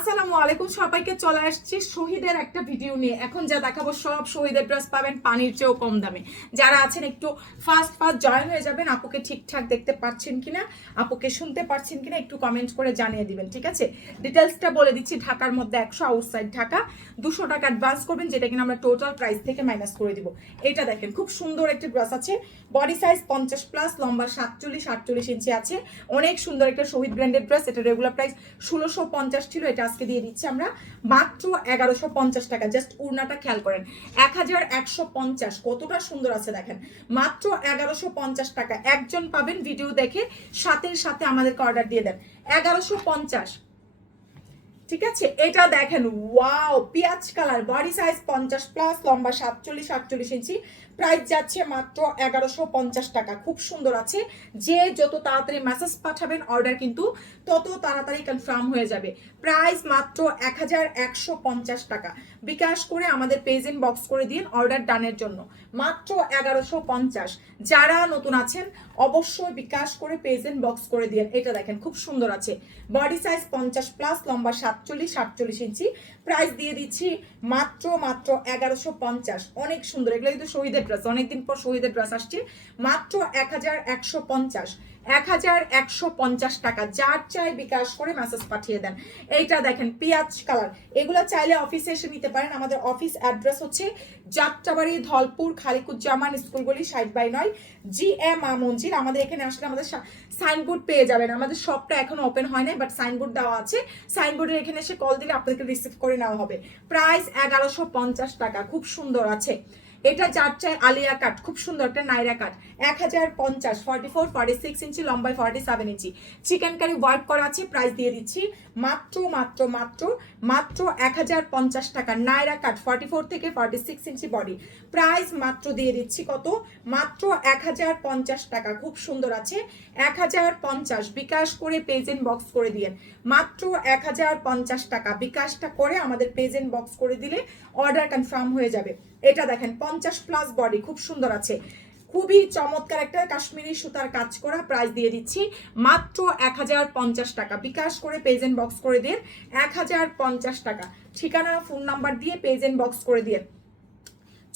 Márcia আসসালামু আলাইকুম সবাইকে চলে আসছি শহীদের একটা ভিডিও নিয়ে। এখন যা দেখাবো, সব শহীদের ড্রেস পাবেন, পানির চেয়েও কম দামে। যারা আছেন একটু ফাস্ট ফাস্ট জয়েন হয়ে যাবেন, আপুকে ঠিকঠাক দেখতে পাচ্ছেন কিনা, আপুকে শুনতে পাচ্ছেন কিনা, একটু কমেন্ট করে জানিয়ে দিবেন, ঠিক আছে? ডিটেলসটা বলে দিচ্ছি, ঢাকার মধ্যে একশো আউটসাইড ঢাকা। দুশো টাকা অ্যাডভান্স করবেন, যেটা কিনা আমরা টোটাল প্রাইস থেকে মাইনাস করে দিব। এটা দেখেন, খুব সুন্দর একটা ড্রেস আছে। বডি সাইজ পঞ্চাশ প্লাস লম্বা সাতচল্লিশ, আটচল্লিশ ইঞ্চি আছে। অনেক সুন্দর একটা শহীদ ব্র্যান্ডের ড্রেস এটা রেগুলার প্রাইস ষোলোশো পঞ্চাশ ছিল, এটা আজকে দিয়ে দিচ্ছি আমরা মাত্র এগারোশো পঞ্চাশ টাকা। জাস্ট উড়নাটা খেয়াল করেন। এক হাজার একশো পঞ্চাশ, কতটা সুন্দর আছে দেখেন। মাত্র এগারোশো পঞ্চাশ টাকা। একজন পাবেন ভিডিও দেখে, সাথে সাথে আমাদেরকে অর্ডার দিয়ে দেন। এগারোশো পঞ্চাশ। ঠিক আছে? এটা দেখেন ওয়াও পিয়াজ কালার বডি সাইজ পঞ্চাশ প্লাস লম্বা সাতচল্লিশ আটচল্লিশ ইঞ্চি। প্রাইস যাচ্ছে মাত্র এগারোশো পঞ্চাশ টাকা। খুব সুন্দর আছে। যে যত তাড়াতাড়ি মেসেজ পাঠাবেন অর্ডার কিন্তু তত তাড়াতাড়ি কনফার্ম হয়ে যাবে। প্রাইস মাত্র এক হাজার একশো পঞ্চাশ টাকা। বিকাশ করে আমাদের পেজেন্ট বক্স করে দিন অর্ডার ডানের জন্য। মাত্র এগারোশো পঞ্চাশ। যারা নতুন আছেন, অবশ্যই বিকাশ করে পেজেন্ট বক্স করে দিন। এটা দেখেন, খুব সুন্দর আছে। বডি সাইজ পঞ্চাশ প্লাস লম্বা সাতচল্লিশ সাতচল্লিশ ইঞ্চি। প্রাইস দিয়ে দিচ্ছি মাত্র মাত্র এগারোশো পঞ্চাশ। অনেক সুন্দর। এগুলো কিন্তু শহীদের ড্রেস অনেকদিন পর শহীদের ড্রেস আসছে, মাত্র এক হাজার একশো পঞ্চাশ এক হাজার একশো পঞ্চাশ টাকা, যার চাই বিকাশ করে মেসেজ পাঠিয়ে দেন। এইটা দেখেন, পেঁয়াজ কালার এগুলো চাইলে অফিসে এসে নিতে পারেন। আমাদের অফিস অ্যাড্রেস হচ্ছে যাত্রাবাড়ি, ধলপুর, খালিকুজ্জামান স্কুলগুলি সাইড বাই নয়, জি এম আ মঞ্জিল। আমাদের এখানে আসলে আমাদের সাইনবোর্ড পেয়ে যাবেন। আমাদের শপটা এখনও ওপেন হয় নাই বাট সাইনবোর্ড দেওয়া আছে। সাইনবোর্ডের এখানে এসে কল দিলে আপনাদেরকে রিসিভ করে নেওয়া হবে। প্রাইস এগারোশো পঞ্চাশ টাকা, খুব সুন্দর আছে। এটা যার চাই আলিয়া কাট খুব সুন্দর একটা নাইরা কাট এক হাজার পঞ্চাশ forty four forty six inch লম্বায় forty seven inch. Chicken curry work করা আছে প্রাইস দিয়ে দিচ্ছি। মাত্র মাত্র মাত্র মাত্র এক হাজার পঞ্চাশ টাকা। নাইরা কাট ফর্টি ফোর থেকে forty six inch body price মাত্র দিয়ে দিচ্ছি কত? মাত্র এক হাজার পঞ্চাশ টাকা। খুব সুন্দর আছে। এক হাজার পঞ্চাশ, বিকাশ করে পেজেন্ট বক্স করে দিয়েন। মাত্র এক হাজার পঞ্চাশ টাকা। বিকাশটা করে আমাদের পেজেন্ট বক্স করে দিলে অর্ডার কনফার্ম হয়ে যাবে। এটা দেখেন, পঞ্চাশ প্লাস বডি খুব সুন্দর আছে। খুবই চমৎকার একটা কাশ্মীরি সুতার কাজ করা প্রাইস দিয়ে দিচ্ছি। মাত্র এক হাজার পঞ্চাশ টাকা। বিকাশ করে পেজেন্ট বক্স করে দিন। এক হাজার পঞ্চাশ টাকা। ঠিকানা ফোন নাম্বার দিয়ে পেজেন্ট বক্স করে দিন।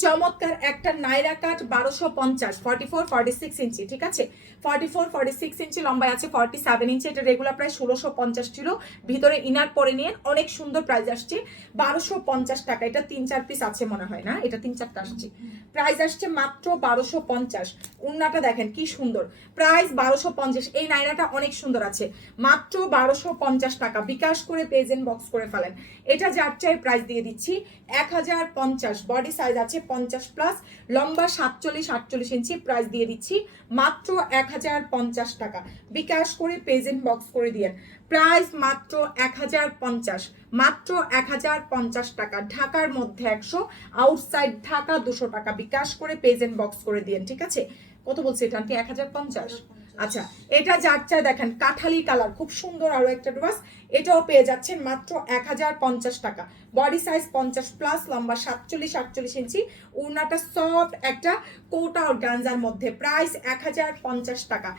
চমৎকার একটা নাইরা কাট বারোশো পঞ্চাশ forty four forty six inch, ঠিক আছে? Forty four forty six inch লম্বায় আছে ফর্টি সেভেন ইঞ্চি, এটা রেগুলার প্রায় ষোলোশো পঞ্চাশ ছিল। ভিতরে ইনার পরে নিয়ে অনেক সুন্দর প্রাইস আসছে, বারোশো পঞ্চাশ টাকা। এটা তিন চার পিস আছে মনে হয়, না? এটা তিন চারটা আসছে। প্রাইস আসছে মাত্র বারোশো পঞ্চাশ। উন্নাটা দেখেন, কি সুন্দর। প্রাইস বারোশো পঞ্চাশ, এই নাইরাটা অনেক সুন্দর আছে। মাত্র বারোশো পঞ্চাশ টাকা। বিকাশ করে পেজেন্ট বক্স করে ফেলেন। এটা যার চাই প্রাইস দিয়ে দিচ্ছি, এক হাজার পঞ্চাশ। বডি সাইজ আছে পঞ্চাশ প্লাস লম্বা সাতচল্লিশ আটচল্লিশ ইঞ্চি প্রাইস দিয়ে দিচ্ছি। মাত্র এক হাজার পঞ্চাশ টাকা। বিকাশ করে পেজেন্ট বক্স করে দিয়েন। প্রাইস মাত্র এক হাজার পঞ্চাশ। মাত্র এক হাজার পঞ্চাশ টাকা। ঢাকার মধ্যে একশো আউটসাইড ঢাকা দুশো টাকা। বিকাশ করে পেজেন্ট বক্স করে দিয়েন ঠিক আছে? কত বলছে এটা আন্টি? এক হাজার পঞ্চাশ? আচ্ছা এটা যার চায় দেখেন কাঠালি কালার খুব সুন্দর আরও একটা ড্রেস এটাও পেয়ে যাচ্ছেন মাত্র এক হাজার পঞ্চাশ টাকা। বডি সাইজ পঞ্চাশ প্লাস লম্বা সাতচল্লিশ, আটচল্লিশ ইঞ্চি। উড়নাটা সফট একটা কোটা গাঞ্জার মধ্যে। প্রাইস এক হাজার পঞ্চাশ টাকা।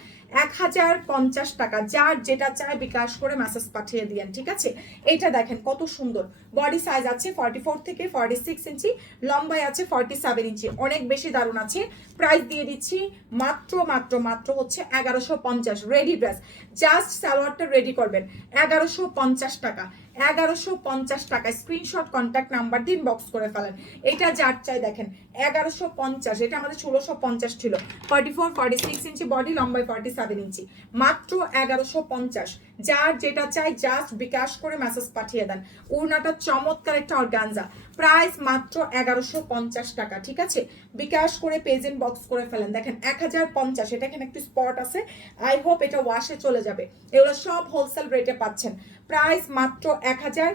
এক হাজার পঞ্চাশ টাকা। যার যেটা চায় বিকাশ করে মেসেজ পাঠিয়ে দিয়েন, ঠিক আছে? এটা দেখেন কত সুন্দর। বডি সাইজ আছে ফর্টি ফোর থেকে ফর্টি সিক্স ইঞ্চি, লম্বায় আছে ফর্টি সেভেন ইঞ্চি। অনেক বেশি দারুণ আছে। প্রাইস দিয়ে দিচ্ছি মাত্র মাত্র মাত্র হচ্ছে এগারোশো পঞ্চাশ। রেডি ড্রেস জাস্ট সালোয়ারটা রেডি করবেন। এগারোশো পঞ্চাশ টাকা। এগারোশো পঞ্চাশ টাকা স্ক্রিনশট কন্ট্যাক্ট নাম্বার দিন বক্স করে ফেলেন। এটা যার চাই দেখেন, এগারোশো পঞ্চাশ, এটা আমাদের ষোলোশো পঞ্চাশ ছিল। Forty four forty six inch body লম্বায় ফর্টি সেভেন ইঞ্চি মাত্র এগারোশো পঞ্চাশ। যার যেটা চাই জাস্ট বিকাশ করে মেসেজ পাঠিয়ে দেন। উড়নাটা চমৎকার একটা অর্গানজা প্রাইস মাত্র এগারোশো পঞ্চাশ টাকা, ঠিক আছে? বিকাশ করে পেজেন্ট বক্স করে ফেলেন। দেখেন, এক হাজার পঞ্চাশ, এটা এখানে একটু স্পট আছে। আই হোপ এটা ওয়াশে চলে যাবে। এগুলো সব হোলসেল রেটে পাচ্ছেন। প্রাইস মাত্র এক হাজার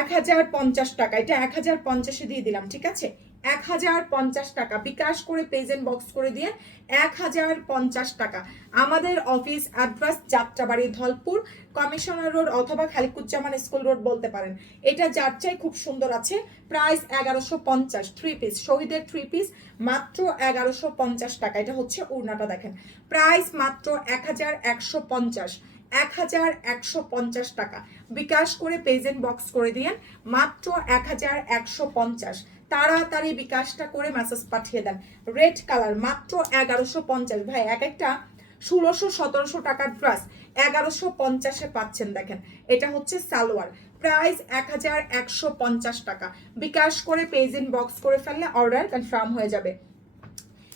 এক হাজার পঞ্চাশ টাকা। এটা এক হাজার পঞ্চাশে দিয়ে দিলাম, ঠিক আছে? এক হাজার পঞ্চাশ টাকা। বিকাশ করে পেজেন্ট বক্স করে দিয়ে এক হাজার পঞ্চাশ টাকা। আমাদের office address Jatrabari Dholpur commissioner road অথবা খালিকুজ্জামান স্কুল রোড বলতে পারেন। এটা যার চাই খুব সুন্দর আছে। প্রাইস এগারোশো পঞ্চাশ থ্রি পিস শহীদের থ্রি পিস মাত্র এগারোশো পঞ্চাশ টাকা। এটা হচ্ছে উড়নাটা দেখেন। প্রাইস মাত্র এক হাজার একশো পঞ্চাশ। এক হাজার একশো পঞ্চাশ টাকা। বিকাশ করে পেজেন্ট বক্স করে দিয়েন, মাত্র এক হাজার একশো পঞ্চাশ। তাড়াতাড়ি বিকাশটা করে মেসেজ পাঠিয়ে দেন। রেড কালার মাত্র এগারোশো পঞ্চাশ। ভাই, এক একটা ষোলোশো, সতেরোশো টাকার ড্রেস এগারোশো পঞ্চাশে পাচ্ছেন, দেখেন। এটা হচ্ছে সালোয়ার। প্রাইস এক হাজার একশো পঞ্চাশ টাকা। বিকাশ করে পেজেন্ট বক্স করে ফেললে অর্ডার কনফার্ম হয়ে যাবে।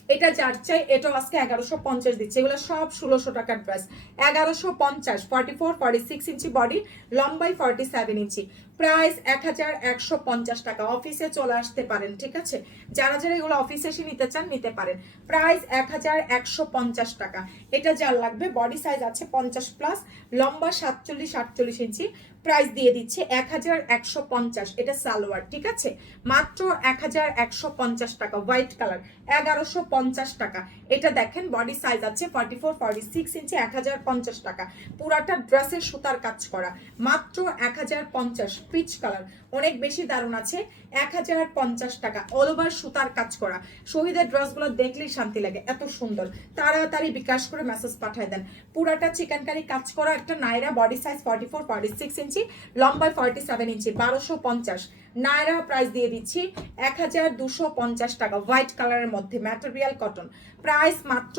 এটা যার চাই, এটাও আজকে এগারোশো পঞ্চাশ দিচ্ছে। এগুলো সব ষোলোশো টাকার ড্রেস এগারোশো পঞ্চাশ forty four forty six inch body লম্বাই forty seven inch price এক হাজার একশো পঞ্চাশ টাকা। অফিসে চলে আসতে পারেন, ঠিক আছে? যারা যারা এগুলো অফিসে এসে নিতে চান, নিতে পারেন। প্রাইস এক হাজার একশো পঞ্চাশ টাকা। এটা যার লাগবে বডি সাইজ আছে পঞ্চাশ প্লাস লম্বা সাতচল্লিশ, আটচল্লিশ ইঞ্চি। প্রাইস দিয়ে দিচ্ছে এক হাজার একশো পঞ্চাশ। এটা সালোয়ার, ঠিক আছে? মাত্র এক হাজার একশো পঞ্চাশ টাকা হোয়াইট কালার এগারোশো পঞ্চাশ টাকা। এটা দেখেন বডি সাইজ আছে forty four forty six inch, এক হাজার পঞ্চাশ টাকা। পুরাটা ড্রেসের সুতার কাজ করা। মাত্র এক হাজার পঞ্চাশ। পিচ কালার অনেক বেশি দারুণ আছে। এক হাজার পঞ্চাশ টাকা। অল ওভার সুতার কাজ করা। শহীদের ড্রেসগুলো দেখলেই শান্তি লাগে। এত সুন্দর। তাড়াতাড়ি বিকাশ করে মেসেজ পাঠিয়ে দেন। পুরাটা চিকেন কারি কাজ করা একটা Naira body size forty four forty six inch লম্বায় ফর্টি সেভেন ইঞ্চি, বারোশো পঞ্চাশ। নায়রা প্রাইস দিয়ে দিচ্ছি এক হাজার দুশো পঞ্চাশ টাকা। হোয়াইট কালারের মধ্যে ম্যাটেরিয়াল কটন প্রাইস মাত্র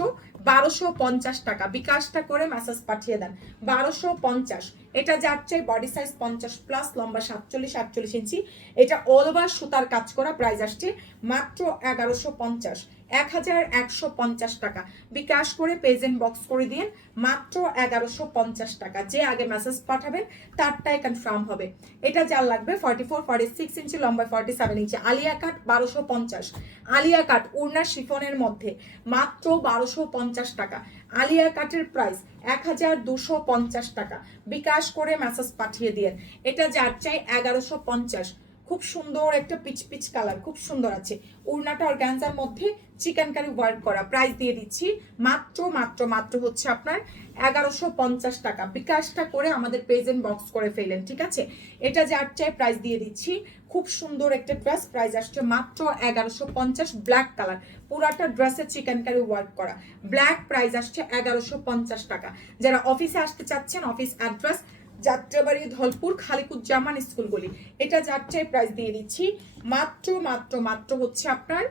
বারোশো পঞ্চাশ টাকা। বিকাশটা করে মেসেজ পাঠিয়ে দেন। বারোশো পঞ্চাশ। এটা যার চাই বডি সাইজ পঞ্চাশ প্লাস লম্বা সাতচল্লিশ, আটচল্লিশ ইঞ্চি এটা অল ওভার সুতার কাজ করা প্রাইস আসছে মাত্র এগারোশো পঞ্চাশ। এক হাজার একশো পঞ্চাশ টাকা। বিকাশ করে পেজেন্ট বক্স করে দিন, মাত্র এগারোশো পঞ্চাশ টাকা। যে আগে মেসেজ পাঠাবেন, তারটাই কনফার্ম হবে। এটা যার লাগবে? Forty four forty six inch লম্বা forty seven inch. Alia cut বারোশো পঞ্চাশ। আলিয়া কাট উড়না শিফনের মধ্যে মাত্র বারোশো পঞ্চাশ টাকা। আলিয়া কাটের প্রাইস এক হাজার দুশো পঞ্চাশ টাকা। বিকাশ করে মেসেজ পাঠিয়ে দিয়েন। এটা যার চাই? এগারোশো পঞ্চাশ। খুব সুন্দর একটা পিচ পিচ কালার খুব সুন্দর আছে। উড়নাটা অর্গ্যানজার মধ্যে চিকেন কারি ওয়ার্ক করা। প্রাইস দিয়ে দিচ্ছি মাত্র মাত্র মাত্র হচ্ছে আপনার এগারোশো পঞ্চাশ টাকা। বিকাশটা করে আমাদের প্রেজেন্ট বক্স করে ফেলেন ঠিক আছে? এটা যার চাই প্রাইস দিয়ে দিচ্ছি। খুব সুন্দর একটা ড্রেস প্রাইস আসছে মাত্র এগারোশো পঞ্চাশ ব্ল্যাক কালার পুরাটা ড্রেসে চিকেন কারি ওয়ার্ক করা। ব্ল্যাক প্রাইস আসছে এগারোশো পঞ্চাশ টাকা। যারা অফিসে আসতে চাচ্ছেন অফিস অ্যাড্রেস যাত্রাবাড়ি ধলপুর খালিকুজ্জামান স্কুলগুলি। এটা যাত্রায় প্রাইস দিয়ে দিচ্ছি। মাত্র মাত্র মাত্র হচ্ছে আপনার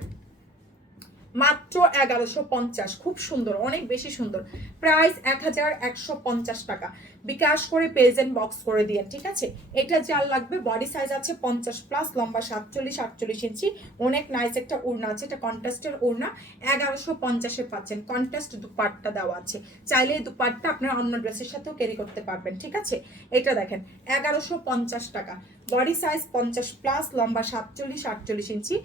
মাত্র এগারোশো পঞ্চাশ। খুব সুন্দর, অনেক বেশি সুন্দর। প্রাইস এক হাজার একশো পঞ্চাশ টাকা। বিকাশ করে পেজেন্ট বক্স করে দিয়ে ঠিক আছে? এটা যার লাগবে, বডি সাইজ আছে পঞ্চাশ প্লাস, লম্বা সাতচল্লিশ, আটচল্লিশ ইঞ্চি। অনেক নাইস একটা উড়না আছে, এটা কন্ট্রাস্টের উড়না এগারোশো পঞ্চাশে পাচ্ছেন, কন্ট্রাস্ট দুপাট্টা দেওয়া আছে। চাইলে এই দুপাট্টা আপনার অন্য ড্রেসের সাথেও ক্যারি করতে পারবেন, ঠিক আছে? এটা দেখেন, এগারোশো পঞ্চাশ টাকা। বডি সাইজ পঞ্চাশ প্লাস, লম্বা সাতচল্লিশ, আটচল্লিশ ইঞ্চি।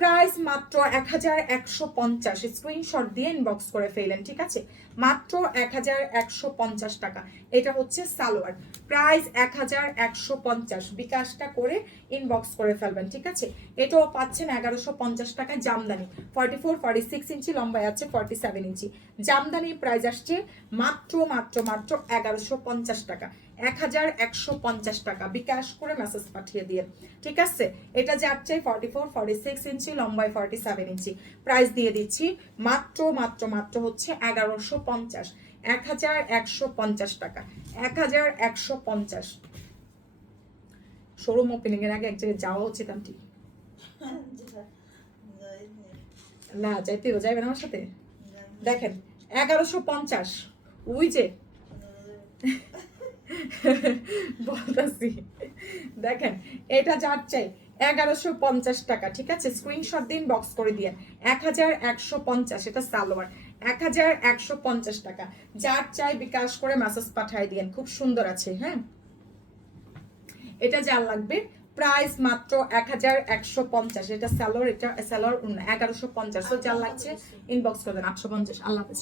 প্রাইস মাত্র এক হাজার একশো পঞ্চাশ। স্ক্রিনশট দিয়ে ইনবক্স করে ফেলেন ঠিক আছে? মাত্র এক হাজার একশো পঞ্চাশ টাকা। এটা হচ্ছে সালোয়ার। প্রাইস এক হাজার একশো পঞ্চাশ। বিকাশটা করে ইনবক্স করে ফেলবেন, ঠিক আছে? এটাও পাচ্ছেন এগারোশো পঞ্চাশ টাকায় jamdani. Forty four forty six inch লম্বায় আছে ফর্টি সেভেন ইঞ্চি। জামদানির প্রাইস আসছে মাত্র মাত্র মাত্র এগারোশো পঞ্চাশ টাকা। এক হাজার একশো পঞ্চাশ টাকা। বিকাশ করে মেসেজ পাঠিয়ে দিয়ে। ঠিক আছে? এটা যার চাই forty four forty six inch, লম্বায় ফর্টি সেভেন ইঞ্চি। প্রাইস দিয়ে দিচ্ছি মাত্র মাত্র মাত্র হচ্ছে এগারোশো পঞ্চাশ। এক হাজার একশো পঞ্চাশ টাকা। এক হাজার একশো পঞ্চাশ। শোরুম ওপেনিং এর আগে এক জায়গায় যাওয়া উচিত, আন্টি। না যাইতেও যাইবেন আমার সাথে? দেখেন, এগারোশো পঞ্চাশ। ওই যে বলতেছি। দেখেন এটা যার চাই এগারোশো পঞ্চাশ টাকা ঠিক আছে? স্ক্রিনশট দিন বক্স করে দিয়ে এক হাজার একশো পঞ্চাশ এটা সালোয়ার এক হাজার একশো পঞ্চাশ টাকা। যার চাই বিকাশ করে মেসেজ পাঠাই দিয়েন খুব সুন্দর আছে হ্যাঁ? এটা যার লাগবে? প্রাইস মাত্র এক হাজার একশো পঞ্চাশ এটা স্যালোর এটা স্যালোর এগারোশো পঞ্চাশ তো যার লাগছে ইনবক্স করবেন আটশো পঞ্চাশ আল্লাহ হাফেজ।